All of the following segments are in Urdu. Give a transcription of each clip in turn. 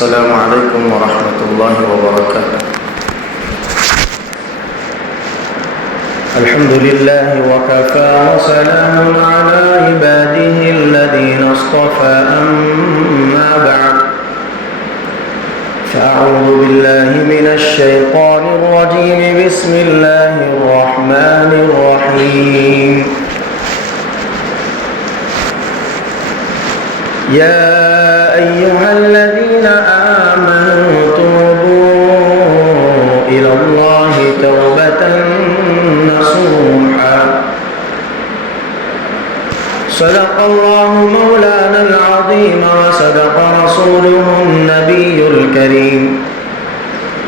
السلام علیکم ورحمۃ اللہ وبرکاتہ۔ الحمد للہ وکفى وسلام علی عباده الذین اصطفى اما بعد فاعوذ باللہ من الشیطان الرجیم بسم اللہ الرحمن الرحیم۔ یا ایہا الذین آمنوا توبوا الی اللہ توبۃ نصوحا۔ صدق اللہ مولانا العظیم وصدق رسولہ النبی الکریم،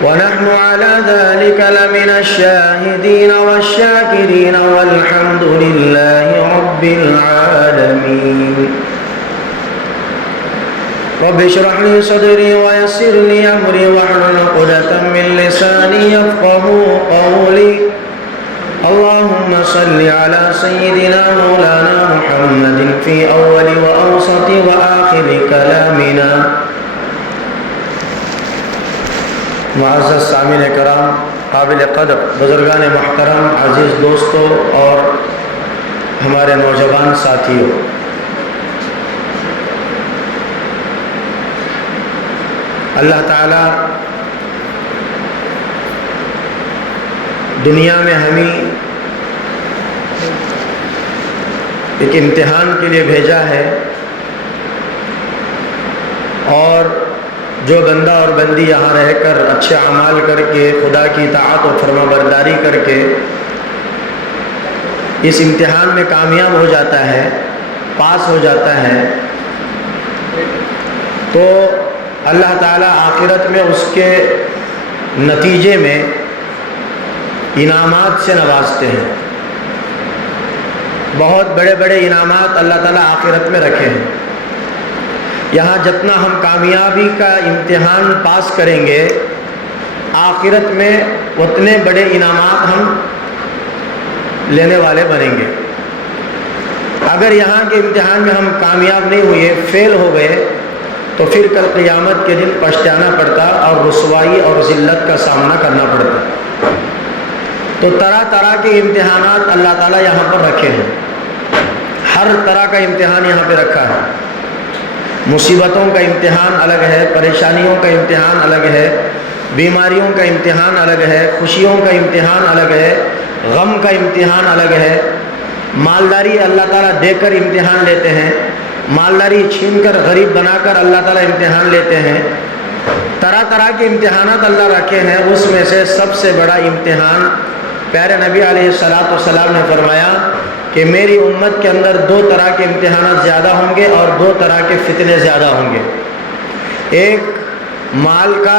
ونحن على ذلك لمن الشاهدين والشاكرين والحمد لله رب العالمين۔ رب اشرح لي صدري ويسر لي امري واحلل عقدة من لساني يفقهوا قولي۔ اللهم صل على سيدنا مولانا محمد في اول واوسط واخر كلامنا۔ معزز سامعین کرام، قابل قدر بزرگان محترم، عزیز دوستوں اور ہمارے نوجوان ساتھیوں، اللہ تعالیٰ دنیا میں ہمیں ایک امتحان کے لیے بھیجا ہے، اور جو بندہ اور بندی یہاں رہ کر اچھے اعمال کر کے خدا کی اطاعت و فرما برداری کر کے اس امتحان میں کامیاب ہو جاتا ہے، پاس ہو جاتا ہے، تو اللہ تعالیٰ آخرت میں اس کے نتیجے میں انعامات سے نوازتے ہیں۔ بہت بڑے بڑے انعامات اللہ تعالیٰ آخرت میں رکھے ہیں۔ یہاں جتنا ہم کامیابی کا امتحان پاس کریں گے، آخرت میں اتنے بڑے انعامات ہم لینے والے بنیں گے۔ اگر یہاں کے امتحان میں ہم کامیاب نہیں ہوئے، فیل ہو گئے، تو پھر کل قیامت کے دن پچھتانا پڑتا اور رسوائی اور ذلت کا سامنا کرنا پڑتا۔ تو طرح طرح کے امتحانات اللہ تعالیٰ یہاں پر رکھے ہیں، ہر طرح کا امتحان یہاں پہ رکھا ہے۔ مصیبتوں کا امتحان الگ ہے، پریشانیوں کا امتحان الگ ہے، بیماریوں کا امتحان الگ ہے، خوشیوں کا امتحان الگ ہے، غم کا امتحان الگ ہے۔ مالداری اللہ تعالیٰ دے کر امتحان لیتے ہیں، مالداری چھین کر غریب بنا کر اللہ تعالیٰ امتحان لیتے ہیں۔ طرح طرح کے امتحانات اللہ رکھے ہیں۔ اس میں سے سب سے بڑا امتحان پیارے نبی علیہ السلام نے فرمایا کہ میری امت کے اندر دو طرح کے امتحانات زیادہ ہوں گے اور دو طرح کے فتنے زیادہ ہوں گے، ایک مال کا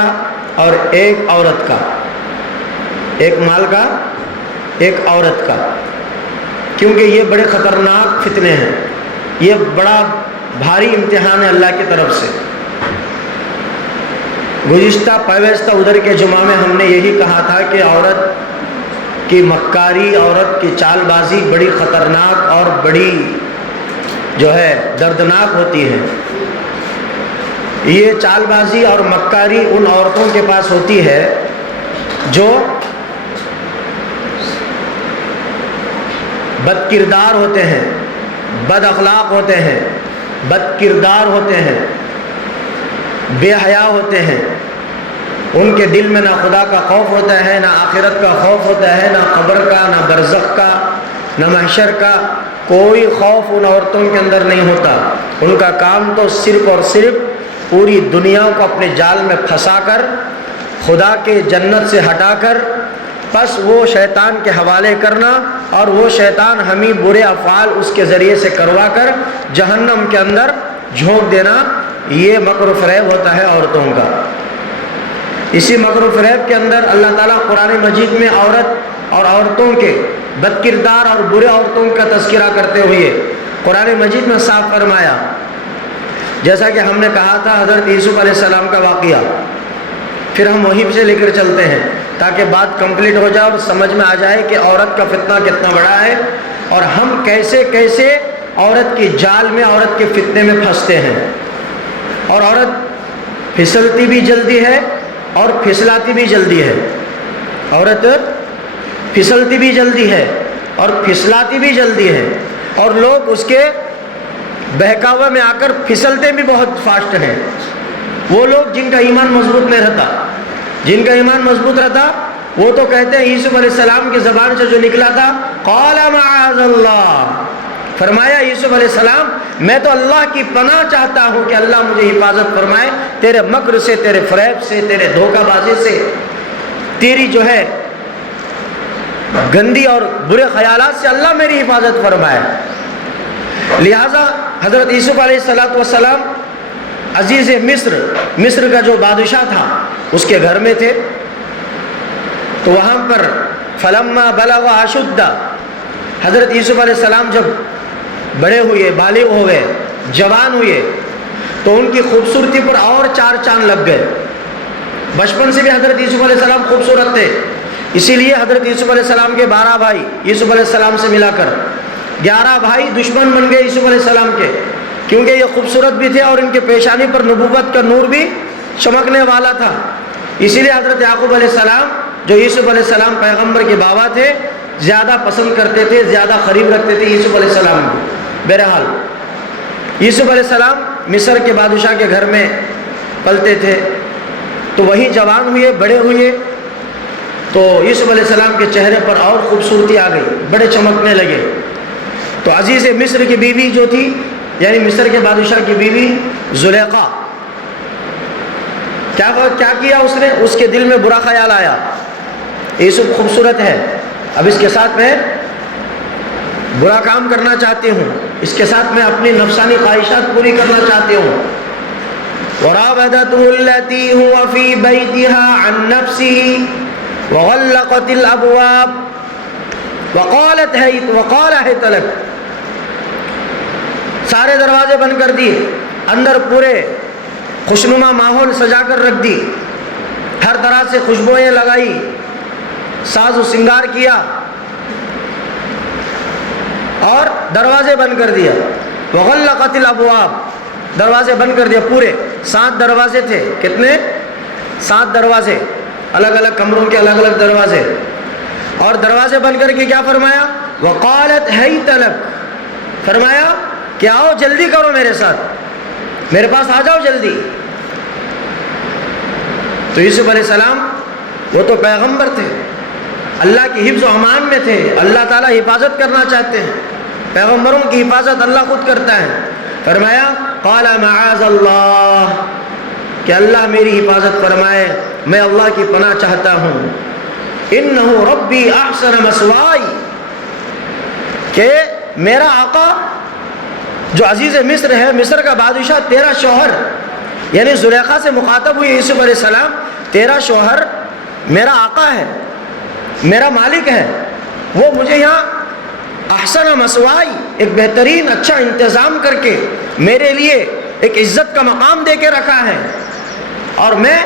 اور ایک عورت کا، ایک مال کا ایک عورت کا، کیونکہ یہ بڑے خطرناک فتنے ہیں، یہ بڑا بھاری امتحان ہے اللہ کی طرف سے۔ گزشتہ پیوستہ ادھر کے جمعہ میں ہم نے یہی کہا تھا کہ عورت کی مکاری، عورت کی چال بازی بڑی خطرناک اور بڑی جو ہے دردناک ہوتی ہے۔ یہ چال بازی اور مکاری ان عورتوں کے پاس ہوتی ہے جو بد کردار ہوتے ہیں، بد اخلاق ہوتے ہیں، بد کردار ہوتے ہیں، بے حیا ہوتے ہیں۔ ان کے دل میں نہ خدا کا خوف ہوتا ہے، نہ آخرت کا خوف ہوتا ہے، نہ قبر کا، نہ برزخ کا، نہ محشر کا، کوئی خوف ان عورتوں کے اندر نہیں ہوتا۔ ان کا کام تو صرف اور صرف پوری دنیا کو اپنے جال میں پھنسا کر، خدا کے جنت سے ہٹا کر، بس وہ شیطان کے حوالے کرنا، اور وہ شیطان ہمیں برے افعال اس کے ذریعے سے کروا کر جہنم کے اندر جھونک دینا، یہ مکر و فریب ہوتا ہے عورتوں کا۔ اسی مکر و فریب کے اندر اللہ تعالیٰ قرآن مجید میں عورت اور عورتوں کے بد کردار اور برے عورتوں کا تذکرہ کرتے ہوئے قرآن مجید میں صاف فرمایا، جیسا کہ ہم نے کہا تھا حضرت یوسف علیہ السلام کا واقعہ، پھر ہم وہیں سے لے کر چلتے ہیں تاکہ بات کمپلیٹ ہو جائے اور سمجھ میں آ جائے کہ عورت کا فتنہ کتنا بڑا ہے، اور ہم کیسے کیسے عورت کی جال میں، عورت کے فتنے میں پھنستے ہیں۔ اور عورت پھسلتی بھی جلدی ہے اور پھسلاتی بھی جلدی ہے. عورت پھسلتی بھی جلدی ہے اور پھسلاتی بھی جلدی ہے، اور لوگ اس کے بہکاوے میں آ کر پھسلتے بھی بہت فاسٹ ہیں. وہ لوگ جن کا ایمان مضبوط نہیں رہتا، جن کا ایمان مضبوط رہتا، وہ تو کہتے ہیں یوسف علیہ السلام کی زبان سے جو نکلا تھا، قال معاذ اللہ، فرمایا یوسف علیہ السلام میں تو اللہ کی پناہ چاہتا ہوں کہ اللہ مجھے حفاظت فرمائے تیرے مکر سے، تیرے فریب سے، تیرے دھوکہ بازی سے، تیری جو ہے گندی اور برے خیالات سے اللہ میری حفاظت فرمائے. لہذا حضرت یوسف علیہ السلام عزیز مصر کا جو بادشاہ تھا اس کے گھر میں تھے. تو وہاں پر فلما بلغ اشدہ، حضرت یوسف علیہ السلام جب بڑے ہوئے، بالغ ہو گئے، جوان ہوئے، تو ان کی خوبصورتی پر اور 4 چاند لگ گئے. بچپن سے بھی حضرت یوسف علیہ السلام خوبصورت تھے، اسی لیے حضرت یوسف علیہ السلام کے 12 بھائی یوسف علیہ السلام سے ملا کر 11 بھائی دشمن بن گئے یوسف علیہ السلام کے، کیونکہ یہ خوبصورت بھی تھے اور ان کے پیشانی پر نبوت کا نور بھی چمکنے والا تھا. اسی لیے حضرت یعقوب علیہ السلام جو یوسف علیہ السلام پیغمبر کے بابا تھے، زیادہ پسند کرتے تھے، زیادہ قریب رکھتے تھے یوسف علیہ السلام کو. بہرحال یوسف علیہ السلام مصر کے بادشاہ کے گھر میں پلتے تھے، تو وہیں جوان ہوئے، بڑے ہوئے، تو یوسف علیہ السلام کے چہرے پر اور خوبصورتی آ گئی، بڑے چمکنے لگے. تو عزیز مصر کی بیوی جو تھی، یعنی مصر کے بادشاہ کی بیوی زلیخا، کیا کیا اس نے؟ اس کے دل میں برا خیال آیا، یوسف خوبصورت ہے، اب اس کے ساتھ میں برا کام کرنا چاہتی ہوں، اس کے ساتھ میں اپنی نفسانی خواہشات پوری کرنا چاہتی ہوں. وراودته التي هو في بيتها عن نفسه وغلقت الابواب وقال هيت لك، سارے دروازے بند کر دیے، اندر پورے خوشنما ماحول سجا کر رکھ دی، ہر طرح سے خوشبوئیں لگائی، ساز و سنگار کیا اور دروازے بند کر دیا. وغلقت الابواب، دروازے بند کر دیا پورے. 7 دروازے تھے. کتنے؟ 7 دروازے، الگ الگ کمروں کے الگ الگ دروازے. اور دروازے بند کر کے کیا فرمایا؟ وقالت هيت لك، فرمایا کہ آؤ جلدی کرو میرے ساتھ، میرے پاس آ جاؤ جلدی. تو یوسف علیہ السلام وہ تو پیغمبر تھے، اللہ کی حفظ و امان میں تھے، اللہ تعالیٰ حفاظت کرنا چاہتے ہیں، پیغمبروں کی حفاظت اللہ خود کرتا ہے. فرمایا قال معاذ اللہ، کہ اللہ میری حفاظت فرمائے، میں اللہ کی پناہ چاہتا ہوں. انہ ربی احسن مثوائی، کہ میرا آقا جو عزیز مصر ہے، مصر کا بادشاہ، تیرا شوہر، یعنی زلیخا سے مخاطب ہوئی یوسف علیہ السلام، تیرا شوہر میرا آقا ہے، میرا مالک ہے، وہ مجھے یہاں احسن مسوائی، ایک بہترین اچھا انتظام کر کے میرے لیے ایک عزت کا مقام دے کے رکھا ہے، اور میں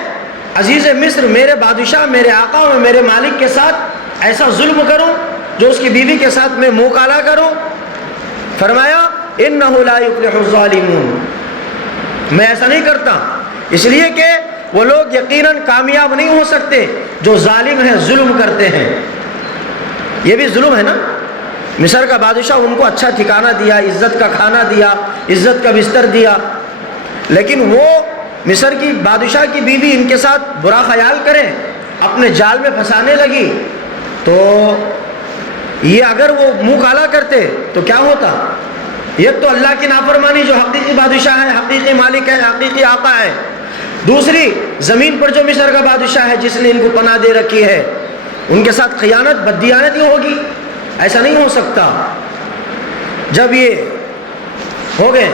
عزیز مصر، میرے بادشاہ، میرے آقا اور میرے مالک کے ساتھ ایسا ظلم کروں جو اس کی بیوی کے ساتھ میں منہ کالا کروں؟ فرمایا انہ لا یفلح الظالمون، میں ایسا نہیں کرتا، اس لیے کہ وہ لوگ یقیناً کامیاب نہیں ہو سکتے جو ظالم ہیں، ظلم کرتے ہیں. یہ بھی ظلم ہے نا. مصر کا بادشاہ ان کو اچھا ٹھکانہ دیا، عزت کا کھانا دیا، عزت کا بستر دیا، لیکن وہ مصر کی بادشاہ کی بیوی ان کے ساتھ برا خیال کریں، اپنے جال میں پھنسانے لگی. تو یہ اگر وہ منہ کالا کرتے تو کیا ہوتا؟ ایک تو اللہ کی نافرمانی، جو حقیقی بادشاہ ہے، حقیقی مالک ہے، حقیقی آقا ہے. دوسری، زمین پر جو مصر کا بادشاہ ہے جس نے ان کو پناہ دے رکھی ہے، ان کے ساتھ خیانت، بددیانتی ہوگی. ایسا نہیں ہو سکتا. جب یہ ہو گئے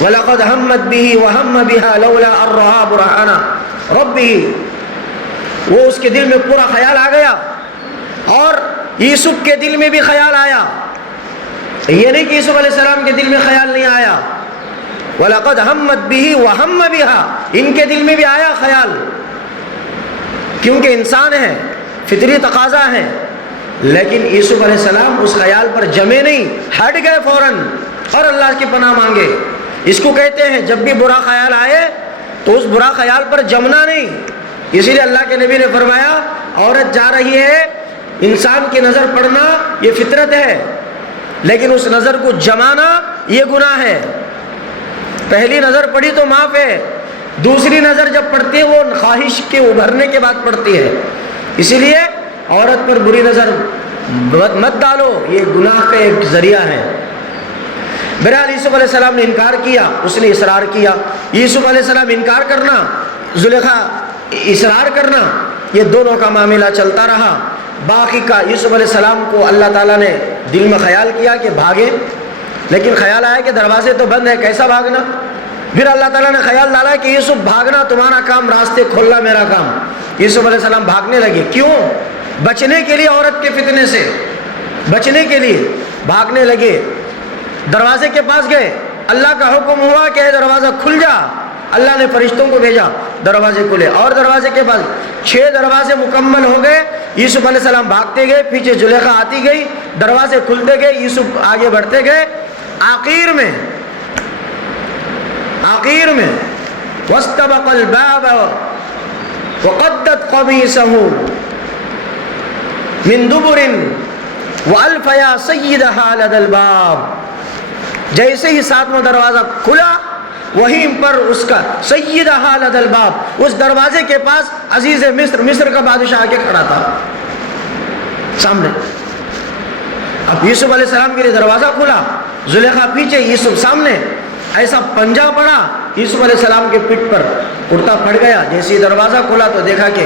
وَلَقَدْ هَمَّتْ بِهِ وَهَمَّ بِهَا لَوْلَا أَن رَّأَىٰ بُرْهَانَ رَبِّهِ، وہ اس کے دل میں پورا خیال آ گیا، اور یوسف کے دل میں بھی خیال آیا. یہ نہیں کہ یوسف علیہ السلام کے دل میں خیال نہیں آیا. وَلَقَدْ هَمَّتْ بِهِ وَهَمَّ بِهَا، ان کے دل میں بھی آیا خیال، کیونکہ انسان ہے، فطری تقاضا ہے. لیکن یوسف علیہ السلام اس خیال پر جمے نہیں، ہٹ گئے فوراً اور اللہ کی پناہ مانگے. اس کو کہتے ہیں جب بھی برا خیال آئے تو اس برا خیال پر جمنا نہیں. اسی لیے اللہ کے نبی نے فرمایا عورت جا رہی ہے، انسان کی نظر پڑنا یہ فطرت ہے، لیکن اس نظر کو جمانا یہ گناہ ہے. پہلی نظر پڑی تو معاف ہے، دوسری نظر جب پڑتی ہے وہ خواہش کے ابھرنے کے بعد پڑتی ہے. اسی لیے عورت پر بری نظر مت ڈالو، یہ گناہ کا ایک ذریعہ ہے. بہرحال یوسف علیہ السلام نے انکار کیا، اس نے اصرار کیا. یوسف علیہ السلام انکار کرنا، زلیخا اصرار کرنا، یہ دونوں کا معاملہ چلتا رہا. باقی کا یوسف علیہ السلام کو اللہ تعالیٰ نے دل میں خیال کیا کہ بھاگے، لیکن خیال آیا کہ دروازے تو بند ہے، کیسا بھاگنا. پھر اللہ تعالیٰ نے خیال ڈالا کہ یوسف بھاگنا تمہارا کام، راستے کھولنا میرا کام. یوسف علیہ السلام بھاگنے لگے. کیوں؟ بچنے کے لیے، عورت کے فتنے سے بچنے کے لیے بھاگنے لگے. دروازے کے پاس گئے، اللہ کا حکم ہوا کہ اے دروازہ کھل جا. اللہ نے فرشتوں کو بھیجا، دروازے کھلے. اور دروازے کے پاس 6 دروازے مکمل ہو گئے. یوسف علیہ السلام بھاگتے گئے، پیچھے زلیخا آتی گئی، دروازے کھلتے گئے، یوسف آگے بڑھتے گئے. آخر میں واستبق الباب وقدت قمیصه من دبر والف یا سیدها لدى الباب. جیسے ہی 7واں دروازہ کھلا، وہیں پر اس کا سیدها لدى الباب، اس دروازے کے پاس عزیز مصر کا بادشاہ آ کے کھڑا تھا سامنے. اب یوسف علیہ السلام کے لیے دروازہ کھلا، زلیخا پیچھے، یوسف سامنے. ایسا پنجہ پڑا یوسف علیہ السلام کے پیٹ پر، کرتا پڑ گیا. جیسے ہی دروازہ کھلا تو دیکھا کہ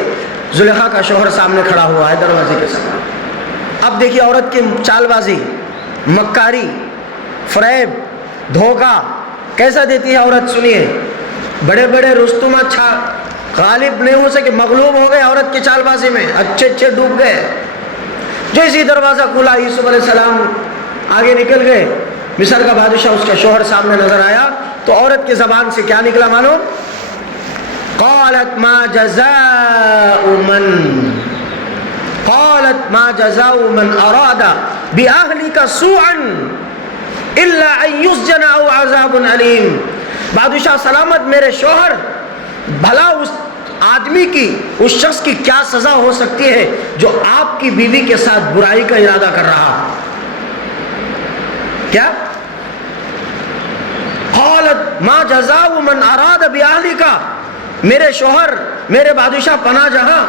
زلیخا کا شوہر سامنے کھڑا ہوا ہے دروازے کے سامنے. اب دیکھیے عورت کی چال بازی، مکاری، فریب، دھوکہ کیسا دیتی ہے عورت. سنیے، بڑے بڑے رستم اچھا غالب نہیں ہو سکے، مغلوب ہو گئے عورت کی چال بازی میں، اچھے ڈوب گئے. جیسے ہی دروازہ کھلا یوسف علیہ السلام آگے نکل گئے. مصر کا بادشاہ، اس کا شوہر سامنے نظر آیا تو عورت کی زبان سے کیا نکلا معلوم؟ قالت ما جزاء من اراد باهلك سوءا الا ان يسجن او عذاب علیم. بادشاہ سلامت، میرے شوہر، بھلا اس آدمی کی، اس شخص کی کیا سزا ہو سکتی ہے جو آپ کی بیوی کے ساتھ برائی کا ارادہ کر رہا. کیا؟ قالت ما جزاء من اراد باهلك، میرے شوہر، میرے بادشاہ پناہ جہاں،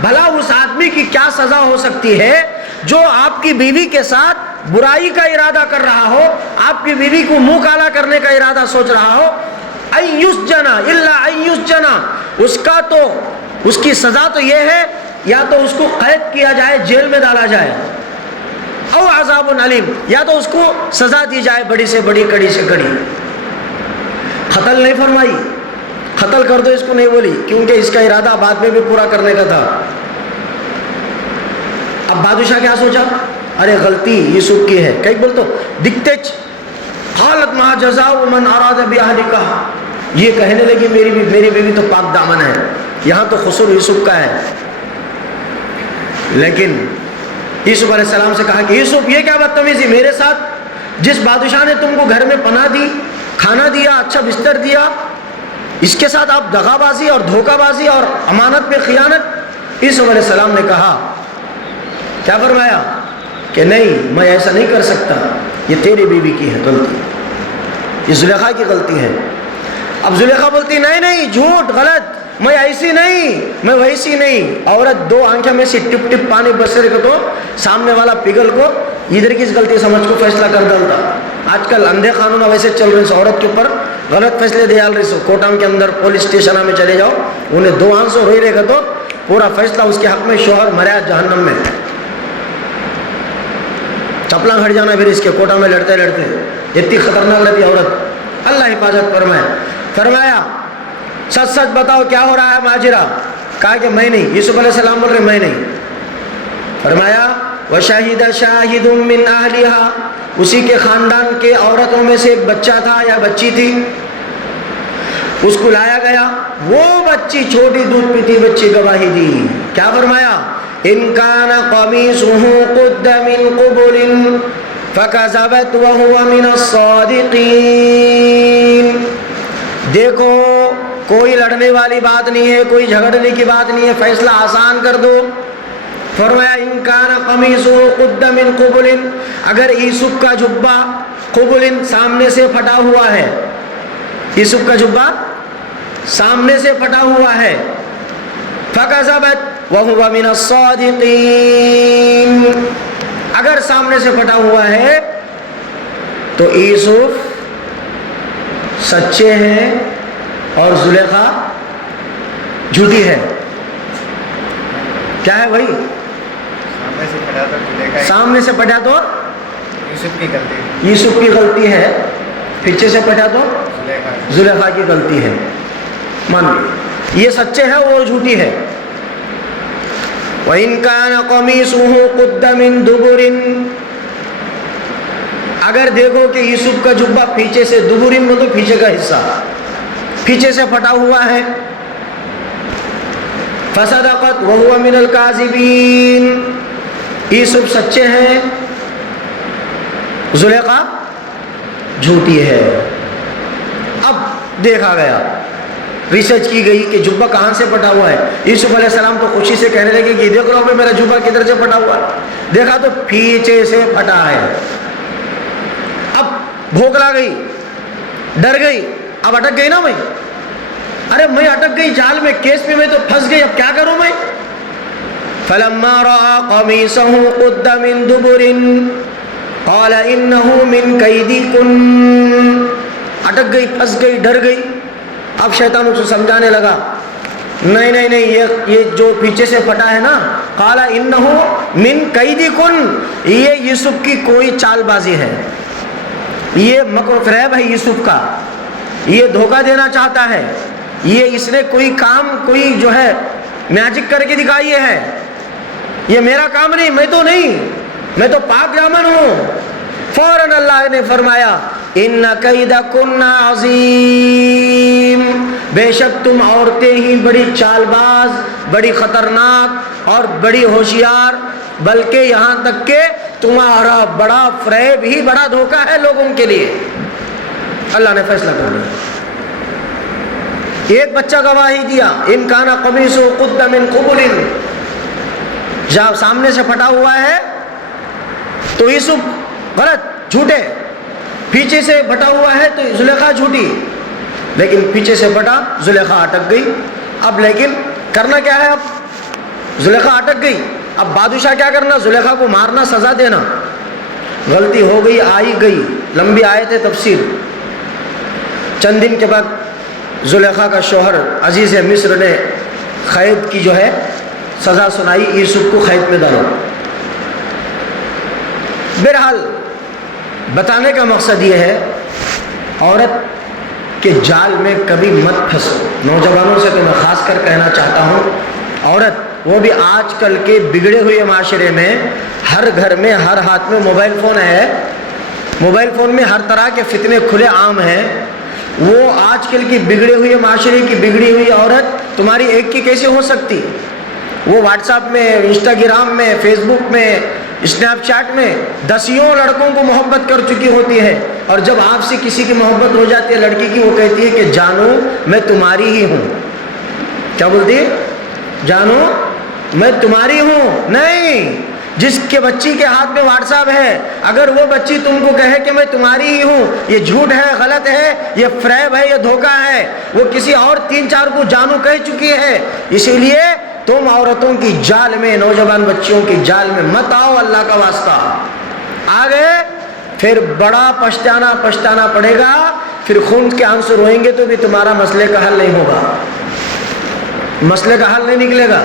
بھلا اس آدمی کی کیا سزا ہو سکتی ہے جو آپ کی بیوی کے ساتھ برائی کا ارادہ کر رہا ہو، آپ کی بیوی کو منہ کالا کرنے کا ارادہ سوچ رہا ہو. ان یسجن الا ان یسجن، اس کا تو، اس کی سزا تو یہ ہے یا تو اس کو قید کیا جائے، جیل میں ڈالا جائے، او عذاب علیم، یا تو اس کو سزا دی جائے بڑی سے بڑی، کڑی سے کڑی. قتل نہیں فرمائی، قتل کر دو اس کو نہیں بولی، کیونکہ اس کا ارادہ بعد میں بھی پورا کرنے کا تھا. اب بادشاہ کیا سوچا؟ ارے غلطی یوسف کی ہے، کئی بول تو دکھتے. قالت ما جزاء من اراد باهلك، یہ کہنے لگی میری بیوی تو پاک دامن ہے، یہاں تو قصور یوسف کا ہے. لیکن یوسف علیہ السلام سے کہا کہ یوسف یہ کیا بدتمیزی میرے ساتھ، جس بادشاہ نے تم کو گھر میں پناہ دی، کھانا دیا، اچھا بستر دیا، اس کے ساتھ آپ دغا بازی اور دھوکہ بازی اور امانت میں خیانت. یوسف علیہ السلام نے کہا، کیا فرمایا کہ نہیں، میں ایسا نہیں کر سکتا، یہ تیری بیوی کی ہے غلطی، یہ زلیخا کی غلطی ہے. اب زلیخا بولتی نہیں، جھوٹ، غلط، میں ایسی نہیں، میں ویسی نہیں. عورت 2 آنکھیں میں سے ٹپ ٹپ پانی برسے کو تو سامنے والا پگھل کو ادھر کی غلطی سمجھ کو فیصلہ کر ڈالتا. آج کل اندھے قانون ویسے چل رہے ہیں، عورت کے اوپر غلط فیصلے دے ڈال رہے سو. کوٹام کے اندر پولیس اسٹیشن میں چلے جاؤ، انہیں 2 آنکھ سے روئی رہے گا تو پورا فیصلہ اس کے حق میں، شوہر مریا جہنم میں، چپلا گھٹ جانا پھر اس کے کوٹا میں لڑتے لڑتے. اتنی خطرناک رہتی عورت. اللہ حفاظت فرمایا سچ سچ بتاؤ کیا ہو رہا ہے ماجرا. کہا کہ میں نہیں. یوسف علیہ السلام بول رہے میں نہیں. فرمایا وَشَهِدَ شَاهِدٌ مِّنْ أَهْلِهَا، اسی کے خاندان کے عورتوں میں سے ایک بچہ تھا یا بچی تھی، اس کو لایا گیا. وہ بچی، چھوٹی دودھ پیتی بچی گواہی دی. کیا فرمایا؟ إِن كَانَ قَمِيصُهُ قُدَّ مِنْ قُبُلٍ فَكَذَبَتْ وَهُوَ مِنَ الصَّادِقِينَ. دیکھو کوئی لڑنے والی بات نہیں ہے، کوئی جھگڑنے کی بات نہیں ہے، فیصلہ آسان کر دو۔ فرمایا ان کان قمیصہ قد من قبل، اگر یوسف کا جبہ قبل سامنے سے پھٹا ہوا ہے، یوسف کا جبہ سامنے سے پھٹا ہوا ہے، فکذبت وہو من الصادقین، اگر سامنے سے پھٹا ہوا ہے تو یوسف سچے ہیں اور زلیخا جھوٹی ہے۔ کیا ہے بھائی؟ سامنے سے پھٹا تو یوسف کی غلطی ہے، پیچھے سے پھٹا تو زلیخا کی غلطی ہے، مان لی یہ سچے ہے وہ جھوٹی ہے۔ وَإِن كَانَ قَمِيصُهُ قُدَّ مِن دُبُرٍ، اگر دیکھو کہ یوسف کا جبہ پیچھے سے، دبرن میں تو پیچھے کا حصہ، پیچھے سے پھٹا ہوا ہے، فَصَدَقَتْ وَهُوَ مِنَ الْكَاذِبِينَ، یوسف سچے ہیں، زلیخا جھوٹی ہے۔ اب دیکھا گیا، ریسرچ کی گئی کہ جبہ کہاں سے پھٹا ہوا ہے۔ یوسف علیہ السلام تو خوشی سے کہنے لگے کہ دیکھ لو میرا جبہ کدھر سے پھٹا ہوا ہے، دیکھا تو پیچھے سے پھٹا ہے۔ اب بھوک لا گئی، ڈر گئی، اب اٹک گئی نا میں، ارے میں اٹک گئی جال میں، کیس میں تو پھنس گئی، اب کیا کروں میں؟ فَلَمَّا رَأَىٰ قَمِيصَهُ قُدَّ مِن دُبُرٍ قَالَ إِنَّهُ مِن كَيْدِكُنَّ، اٹک گئی، پھنس گئی، ڈر گئی۔ اب شیطان اس کو سمجھانے لگا، نہیں نہیں نہیں، یہ جو پیچھے سے پھٹا ہے نا، قَالَ إِنَّهُ مِن كَيْدِكُنَّ، یہ یوسف کی کوئی چال بازی ہے، یہ مکر و فریب ہے یوسف کا، یہ دھوکہ دینا چاہتا ہے، یہ اس نے کوئی کام، کوئی جو ہے میجک کر کے دکھائی ہے، یہ میرا کام نہیں، میں تو نہیں، میں تو پاک دامن ہوں۔ فوراً اللہ نے فرمایا ان کیدکن عظیم، بے شک تم عورتیں ہی بڑی چال باز، بڑی خطرناک اور بڑی ہوشیار، بلکہ یہاں تک کہ تمہارا بڑا فریب ہی بڑا دھوکہ ہے لوگوں کے لیے۔ اللہ نے فیصلہ کر دیا، ایک بچہ گواہی دیا، ان کان قمیصہ قد من قبل، جب سامنے سے پھٹا ہوا ہے تو یوسف غلط، جھوٹے، پیچھے سے پھٹا ہوا ہے تو زلیخا جھوٹی، لیکن پیچھے سے پھٹا، زلیخا اٹک گئی۔ اب لیکن کرنا کیا ہے؟ اب زلیخا اٹک گئی، اب بادشاہ کیا کرنا؟ زلیخا کو مارنا، سزا دینا، غلطی ہو گئی، آئی گئی، لمبی آیت ہے تفسیر۔ چند دن کے بعد زلیخا کا شوہر عزیز مصر نے قید کی جو ہے سزا سنائی، یوسف کو قید میں ڈالو۔ بہرحال بتانے کا مقصد یہ ہے، عورت کے جال میں کبھی مت پھنسو۔ نوجوانوں سے تو میں خاص کر کہنا چاہتا ہوں، عورت، وہ بھی آج کل کے بگڑے ہوئے معاشرے میں، ہر گھر میں، ہر ہاتھ میں موبائل فون ہے، موبائل فون میں ہر طرح کے فتنے کھلے عام ہیں، وہ آج کل کی بگڑے ہوئے معاشرے کی بگڑی ہوئی عورت تمہاری ایک کی کیسے ہو سکتی؟ وہ واٹس ایپ میں، انسٹاگرام میں، فیس بک میں، اسنیپ چیٹ میں دسیوں لڑکوں کو محبت کر چکی ہوتی ہے، اور جب آپ سے کسی کی محبت ہو جاتی ہے لڑکی کی، وہ کہتی ہے کہ جانو میں تمہاری ہی ہوں۔ کیا بولتی ہے؟ جانو میں تمہاری ہوں۔ نہیں، جس کے بچی کے ہاتھ میں واٹس ایپ ہے، اگر وہ بچی تم کو کہے کہ میں تمہاری ہی ہوں، یہ جھوٹ ہے، غلط ہے، یہ فریب ہے، یہ دھوکہ ہے، وہ کسی اور 3-4 کو جانو کہہ چکی ہے۔ اسی لیے تم عورتوں کی جال میں، نوجوان بچیوں کی جال میں مت آؤ، اللہ کا واسطہ۔ آگے پھر بڑا پچھتانا پڑے گا، پھر خون کے آنسو روئیں گے تو بھی تمہارا مسئلے کا حل نہیں ہوگا، مسئلے کا حل نہیں نکلے گا۔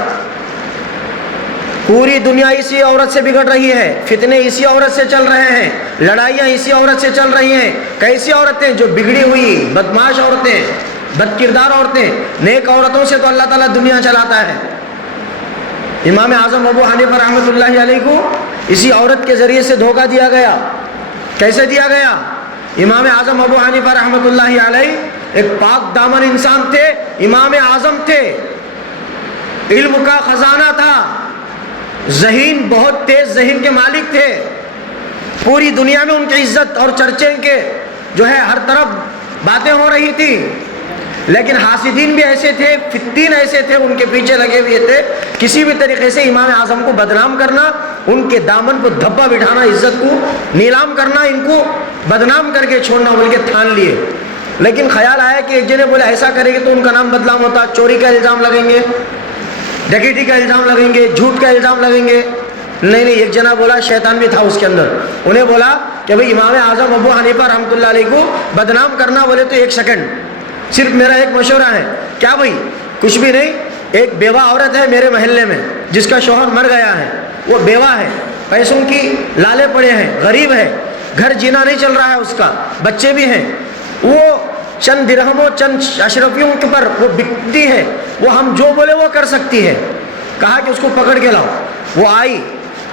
پوری دنیا اسی عورت سے بگڑ رہی ہے، فتنے اسی عورت سے چل رہے ہیں، لڑائیاں اسی عورت سے چل رہی ہیں۔ کیسی عورتیں؟ جو بگڑی ہوئی بدمعاش عورتیں، بد کردار عورتیں۔ نیک عورتوں سے تو اللہ تعالیٰ دنیا چلاتا ہے۔ امام اعظم ابو حنیفہ رحمۃ اللہ علیہ کو اسی عورت کے ذریعے سے دھوکہ دیا گیا۔ کیسے دیا گیا؟ امام اعظم ابو حنیفہ رحمۃ اللہ علیہ ایک پاک دامن انسان تھے، امام اعظم تھے، علم کا خزانہ تھا، ذہین، بہت تیز ذہن کے مالک تھے، پوری دنیا میں ان کی عزت اور چرچے کے جو ہے ہر طرف باتیں ہو رہی تھی۔ لیکن حاسدین بھی ایسے تھے، فتین ایسے تھے، ان کے پیچھے لگے ہوئے تھے، کسی بھی طریقے سے امام اعظم کو بدنام کرنا، ان کے دامن کو دھبا بٹھانا، عزت کو نیلام کرنا، ان کو بدنام کر کے چھوڑنا بول کے ٹھان لیے۔ لیکن خیال آیا کہ ایک جنے بولے ایسا کرے گے تو ان کا نام بدنام ہوتا، چوری کا الزام لگیں گے، ڈکیتی کا الزام لگیں گے، جھوٹ کا الزام لگیں گے۔ نہیں، ایک جنا بولا، شیطان بھی تھا اس کے اندر، انہیں بولا کہ بھئی امام اعظم ابو حنیفہ رحمۃ اللہ علیہ کو بدنام کرنا بولے تو ایک سیکنڈ، صرف میرا ایک مشورہ ہے، کیا بھئی؟ کچھ بھی نہیں، ایک بیوہ عورت ہے میرے محلے میں جس کا شوہر مر گیا ہے، وہ بیوہ ہے، پیسوں کی لالے پڑے ہیں، غریب ہے، گھر جینا نہیں چل رہا ہے اس کا، بچے بھی ہیں، وہ چند درہموں چند اشرفیوں کے پر وہ بکتی ہے، وہ ہم جو بولے وہ کر سکتی ہے۔ کہا کہ اس کو پکڑ کے لاؤ۔ وہ آئی،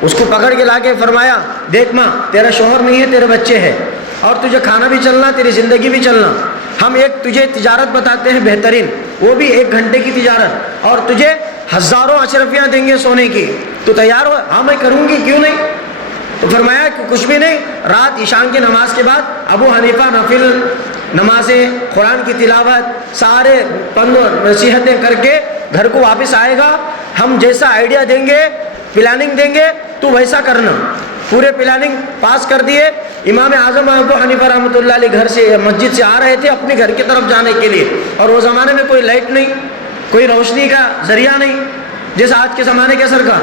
اس کو پکڑ کے لا کے فرمایا، دیکھ ماں، تیرا شوہر نہیں ہے، تیرے بچے ہیں، اور تجھے کھانا بھی چلنا، تیری زندگی بھی چلنا، ہم ایک تجھے تجارت بتاتے ہیں بہترین، وہ بھی 1 گھنٹے کی تجارت، اور تجھے ہزاروں اشرفیاں دیں گے سونے کی، تو تیار ہو؟ ہاں میں کروں گی، کیوں نہیں؟ تو فرمایا کہ کچھ بھی نہیں، رات عشاء کی نماز کے بعد ابو حنیفہ نفل نمازیں، قرآن کی تلاوت، سارے نصیحتیں کر کے گھر کو واپس آئے گا، ہم جیسا آئیڈیا دیں گے، پلاننگ دیں گے تو ویسا کرنا۔ پورے پلاننگ پاس کر دیے۔ امام اعظم ابو حنیفہ رحمۃ اللہ علیہ گھر سے، مسجد سے آ رہے تھے اپنے گھر کی طرف جانے کے لیے، اور وہ زمانے میں کوئی لائٹ نہیں، کوئی روشنی کا ذریعہ نہیں جیسا آج کے زمانے کے اثر کا۔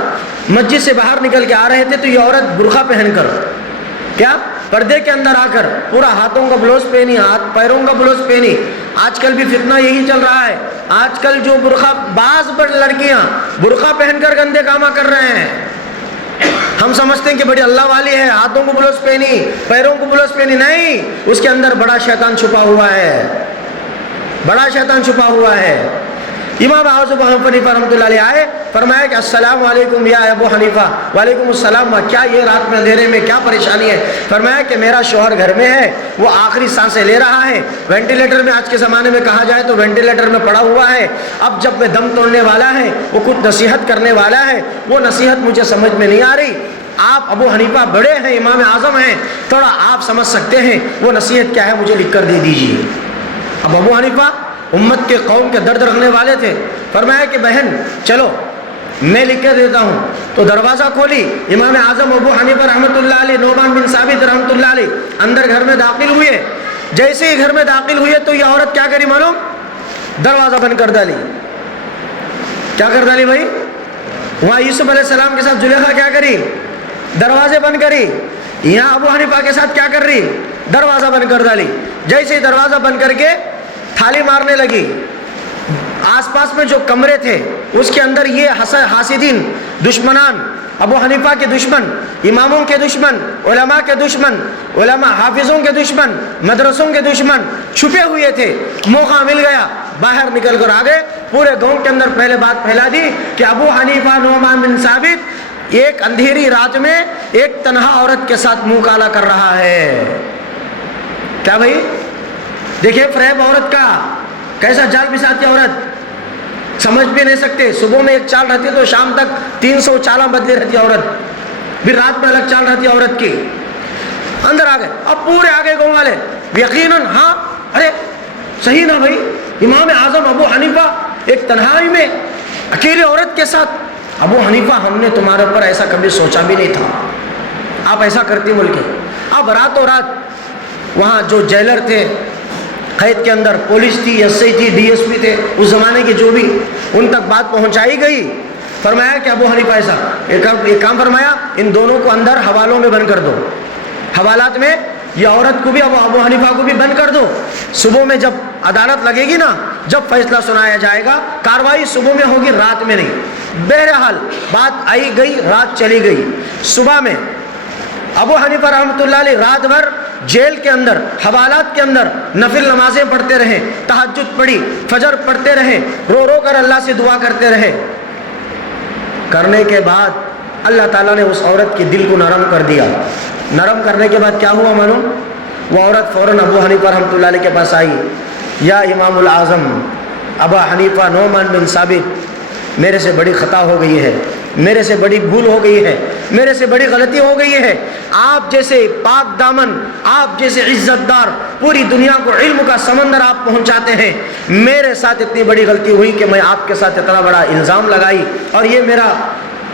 مسجد سے باہر نکل کے آ رہے تھے تو یہ عورت برقع پہن کر، کیا پردے کے اندر آ کر، پورا ہاتھوں کا بلوز پہنی، ہاتھ پیروں کا بلوز پہنی۔ آج کل بھی فتنہ یہی چل رہا ہے، آج کل جو برقع، بعض لڑکیاں برقع پہن کر گندے کام کر رہے ہیں، ہم سمجھتے ہیں کہ بڑی اللہ والی ہے، ہاتھوں کو بلوز پہنی، پیروں کو بلوز پہنی، نہیں، اس کے اندر بڑا شیطان چھپا ہوا ہے، بڑا شیطان چھپا ہوا ہے۔ امام اعظم ابو حنیفہ رحمۃ اللہ علیہ آئے، فرمایا کہ السلام علیکم یا ابو حنیفہ۔ وعلیکم السلام، کیا یہ رات میں اندھیرے میں کیا پریشانی ہے؟ فرمایا کہ میرا شوہر گھر میں ہے، وہ آخری سانسیں لے رہا ہے، وینٹیلیٹر میں، آج کے زمانے میں کہا جائے تو وینٹیلیٹر میں پڑا ہوا ہے، اب جب میں دم توڑنے والا ہے، وہ کچھ نصیحت کرنے والا ہے، وہ نصیحت مجھے سمجھ میں نہیں آ رہی، آپ ابو حنیفہ بڑے ہیں، امام اعظم ہیں، تھوڑا آپ سمجھ سکتے ہیں وہ نصیحت کیا ہے، مجھے لکھ کر دے دیجیے۔ اب ابو حنیفہ امت کے قوم کے درد رکھنے والے تھے، فرمایا کہ بہن چلو میں لکھ کے دیتا ہوں۔ تو دروازہ کھولی، امام اعظم ابو حنیفہ رحمۃ اللہ علیہ، نعمان بن ثابت رحمۃ اللہ علیہ اندر گھر میں داخل ہوئے۔ جیسے ہی گھر میں داخل ہوئے تو یہ عورت کیا کری معلوم؟ دروازہ بند کر ڈالی۔ کیا کر ڈالی بھائی؟ وہاں یوسف علیہ السلام کے ساتھ زلیخا کیا کری؟ دروازے بند کری۔ یہاں ابو حنیفہ کے ساتھ کیا کر رہی؟ دروازہ بند کر ڈالی۔ جیسے ہی دروازہ بند کر کے تھالی مارنے لگی، آس پاس میں جو کمرے تھے اس کے اندر یہ حاسدین، دشمنان، ابو حنیفہ کے دشمن، اماموں کے دشمن، علماء کے دشمن، علماء حافظوں کے دشمن، مدرسوں کے دشمن چھپے ہوئے تھے۔ موقع مل گیا، باہر نکل کر آ گئے، پورے گاؤں کے اندر پہلے بات پھیلا دی کہ ابو حنیفہ نعمان بن ثابت ایک اندھیری رات میں ایک تنہا عورت کے ساتھ منہ کالا کر رہا ہے۔ کیا بھائی؟ دیکھیں فریب عورت کا، کیسا جال بچھاتی عورت، سمجھ بھی نہیں سکتے۔ صبح میں ایک چال رہتی ہے تو شام تک 300 چالاں بدلی رہتی عورت، پھر رات میں الگ چال رہتی عورت کی۔ اندر آ گئے، اب پورے آگے گاؤں والے یقیناً، ہاں ارے صحیح نا بھائی، امام اعظم ابو حنیفہ ایک تنہائی میں اکیلی عورت کے ساتھ۔ ابو حنیفہ ہم نے تمہارے اوپر ایسا کبھی سوچا بھی نہیں تھا، آپ ایسا کرتی بول کے۔ اب راتوں رات وہاں جو جیلر تھے قید کے اندر، پولیس تھی، ایس آئی تھی، ڈی ایس پی تھے اس زمانے کے جو بھی، ان تک بات پہنچائی گئی۔ فرمایا کہ ابو حنیفہ ایسا ایک کام فرمایا، ان دونوں کو اندر حوالوں میں بند کر دو، حوالات میں یہ عورت کو بھی ابو حنیفہ کو بھی بند کر دو۔ صبح میں جب عدالت لگے گی نا، جب فیصلہ سنایا جائے گا، کاروائی صبح میں ہوگی، رات میں نہیں۔ بہرحال بات آئی گئی، رات چلی گئی۔ صبح میں ابو حنیفہ رحمۃ اللہ علیہ رات بھر جیل کے اندر، حوالات کے اندر نفل نمازیں پڑھتے رہے، تہجد پڑھی، فجر پڑھتے رہے، رو رو کر اللہ سے دعا کرتے رہے۔ کرنے کے بعد اللہ تعالیٰ نے اس عورت کے دل کو نرم کر دیا۔ نرم کرنے کے بعد کیا ہوا معلوم؟ وہ عورت فوراً ابو حنیفہ رحمۃ اللہ علیہ کے پاس آئی، یا امام الاعظم ابا حنیفہ نعمان بن ثابت، میرے سے بڑی خطا ہو گئی ہے، میرے سے بڑی بھول ہو گئی ہے، میرے سے بڑی غلطی ہو گئی ہے۔ آپ جیسے پاک دامن، آپ جیسے عزت دار، پوری دنیا کو علم کا سمندر آپ پہنچاتے ہیں، میرے ساتھ اتنی بڑی غلطی ہوئی کہ میں آپ کے ساتھ اتنا بڑا الزام لگائی، اور یہ میرا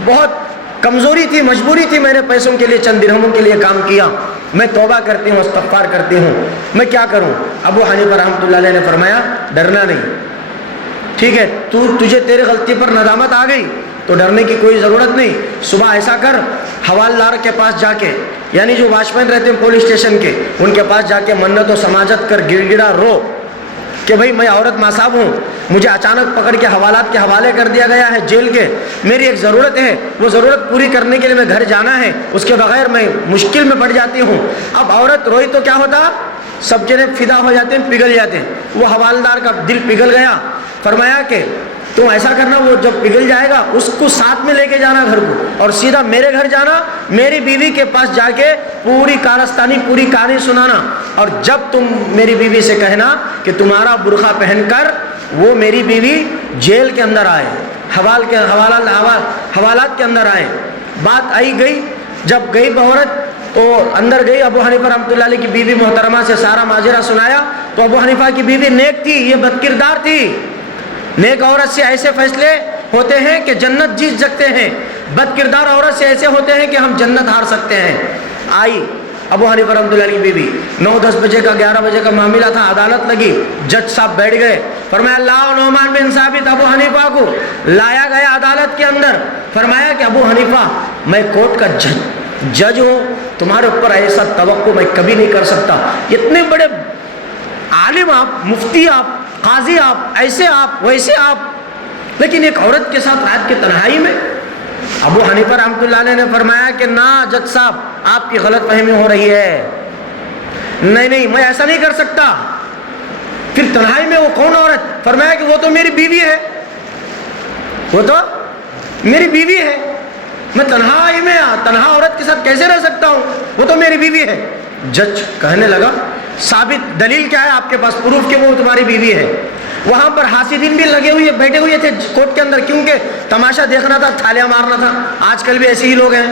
بہت کمزوری تھی، مجبوری تھی، میں نے پیسوں کے لیے، چند درہموں کے لیے کام کیا، میں توبہ کرتی ہوں، استغفار کرتی ہوں، میں کیا کروں؟ ابو حنیفہ رحمۃ اللہ علیہ نے فرمایا ڈرنا نہیں، ٹھیک ہے، تجھے تیری غلطی پر ندامت آ گئی تو ڈرنے کی کوئی ضرورت نہیں۔ صبح ایسا کر، حوالدار کے پاس جا کے، یعنی جو واچ مین رہتے ہیں پولیس اسٹیشن کے، ان کے پاس جا کے منت و سماجت کر، گڑ گڑا رو کہ بھائی میں عورت ماساب ہوں، مجھے اچانک پکڑ کے حوالات کے حوالے کر دیا گیا ہے جیل کے، میری ایک ضرورت ہے، وہ ضرورت پوری کرنے کے لیے میں گھر جانا ہے، اس کے بغیر میں مشکل میں پڑ جاتی ہوں۔ اب عورت روئی تو کیا ہوتا؟ سب جنے فدا ہو جاتے ہیں، پگھل جاتے ہیں۔ وہ حوالدار کا دل پگھل گیا، فرمایا کہ تو ایسا کرنا، وہ جب پگھل جائے گا اس کو ساتھ میں لے کے جانا گھر کو، اور سیدھا میرے گھر جانا، میری بیوی کے پاس جا کے پوری کارستانی، پوری کہانی سنانا، اور جب تم میری بیوی سے کہنا کہ تمہارا برقع پہن کر وہ میری بیوی جیل کے اندر آئے، حوالات کے اندر آئے۔ بات آئی گئی، جب گئی عورت تو اندر گئی، ابو حنیفہ رحمۃ اللہ علیہ کی بیوی محترمہ سے سارا ماجرہ سنایا، تو ابو حنیفہ کی بیوی نیک تھی، یہ بد کردار تھی۔ نیک عورت سے ایسے فیصلے ہوتے ہیں کہ جنت جیت سکتے ہیں، بد کردار عورت سے ایسے ہوتے ہیں کہ ہم جنت ہار سکتے ہیں۔ آئی ابو حنیفہ رحمۃ اللہ علیہ کی بیوی، 9-10 بجے کا، 11 بجے کا معاملہ تھا، عدالت لگی، جج صاحب بیٹھ گئے، فرمایا اللہ نعمان بن ثابت ابو حنیفہ کو لایا گیا عدالت کے اندر، فرمایا کہ ابو حنیفہ میں کورٹ کا جج ہوں، تمہارے اوپر ایسا توقع میں کبھی نہیں کر سکتا، اتنے بڑے عالم آپ، مفتی آپ، قاضی آپ، ایسے آپ، ویسے آپ، لیکن ایک عورت کے ساتھ رات کی تنہائی میں۔ ابو حنیفہ رحمۃ اللہ علیہ نے فرمایا کہ نہ جج صاحب، آپ کی غلط فہمی ہو رہی ہے، نہیں میں ایسا نہیں کر سکتا۔ پھر تنہائی میں وہ کون عورت؟ فرمایا کہ وہ تو میری بیوی ہے، وہ تو میری بیوی ہے، میں تنہائی میں تنہا عورت کے ساتھ کیسے رہ سکتا ہوں؟ وہ تو میری بیوی ہے۔ جج کہنے لگا ثابت دلیل کیا ہے آپ کے پاس، پروف کہ وہ تمہاری بیوی ہے؟ وہاں پر حاسدین بھی لگے ہوئے بیٹھے ہوئے تھے کورٹ کے اندر، کیونکہ تماشا دیکھنا تھا، تھالیاں مارنا تھا۔ آج کل بھی ایسے ہی لوگ ہیں،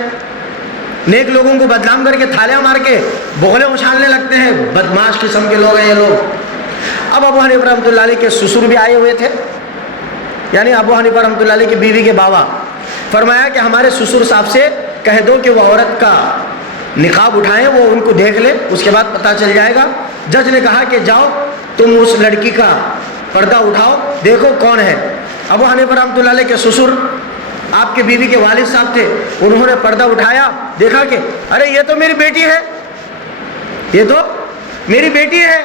نیک لوگوں کو بدنام کر کے تھالیاں مار کے بغلیں اچھالنے لگتے ہیں، بدماش قسم کے لوگ ہیں یہ لوگ۔ اب ابو حنیفہ رحمۃ اللہ علیہ کے سسر بھی آئے ہوئے تھے، یعنی ابو حنیفہ رحمۃ اللہ علیہ کی بیوی کے بابا، فرمایا کہ ہمارے سسر صاحب سے کہہ دو کہ وہ عورت کا نقاب اٹھائیں، وہ ان کو دیکھ لے، اس کے بعد پتہ چل جائے گا۔ جج نے کہا کہ جاؤ تم اس لڑکی کا پردہ اٹھاؤ، دیکھو کون ہے۔ ابو حنیفہ رحمۃ اللہ علیہ کے سسر آپ کے بیوی کے والد صاحب تھے، انہوں نے پردہ اٹھایا، دیکھا کہ ارے یہ تو میری بیٹی ہے، یہ تو میری بیٹی ہے،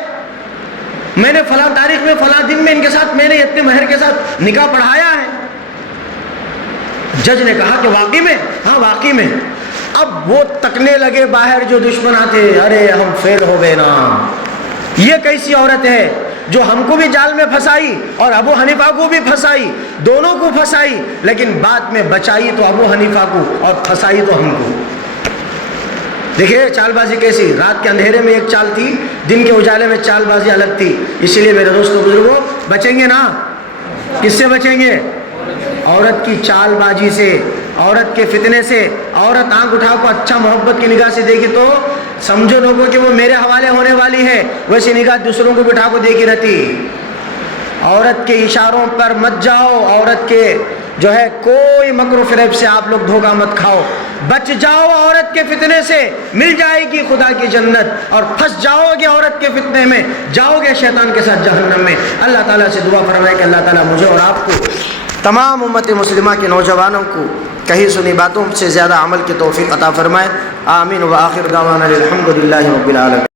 میں نے فلاں تاریخ میں فلاں دن میں ان کے ساتھ میں نے اتنے مہر کے ساتھ نکاح پڑھایا ہے۔ جج نے کہا کہ واقعی میں؟ ہاں واقعی میں۔ اب وہ تکنے لگے باہر جو دشمن آتے، ارے ہم فیل ہو گئے نا، یہ کیسی عورت ہے جو ہم کو بھی جال میں پھنسائی اور ابو حنیفہ کو بھی پھنسائی، دونوں کو پھنسائی، لیکن بعد میں بچائی تو ابو حنیفہ کو اور پھنسائی تو ہم کو۔ دیکھیے چال بازی کیسی، رات کے اندھیرے میں ایک چال تھی، دن کے اجالے میں چال بازی الگ تھی۔ اسی لیے میرے دوستوں بزرگوں، بچیں گے نا، کس سے بچیں گے؟ عورت کی چال بازی سے، عورت کے فتنے سے۔ عورت آنکھ اٹھا کو اچھا محبت کی نگاہ سے دیکھی تو سمجھو لوگوں کہ وہ میرے حوالے ہونے والی ہے، ویسی نگاہ دوسروں کو بٹھا کو دیکھی رہتی۔ عورت کے اشاروں پر مت جاؤ، عورت کے جو ہے کوئی مکر و فریب سے آپ لوگ دھوکہ مت کھاؤ، بچ جاؤ عورت کے فتنے سے، مل جائے گی خدا کی جنت، اور پھنس جاؤ گے عورت کے فتنے میں، جاؤ گے شیطان کے ساتھ جہنم میں۔ اللہ تعالیٰ سے دعا فرمائے کہ اللہ تعالیٰ مجھے اور آپ کو، تمام امت مسلمہ کے نوجوانوں کو کہی سنی باتوں سے زیادہ عمل کی توفیق عطا فرمائے۔ آمین۔ وآخر دعوانا الحمد للہ رب العالمین۔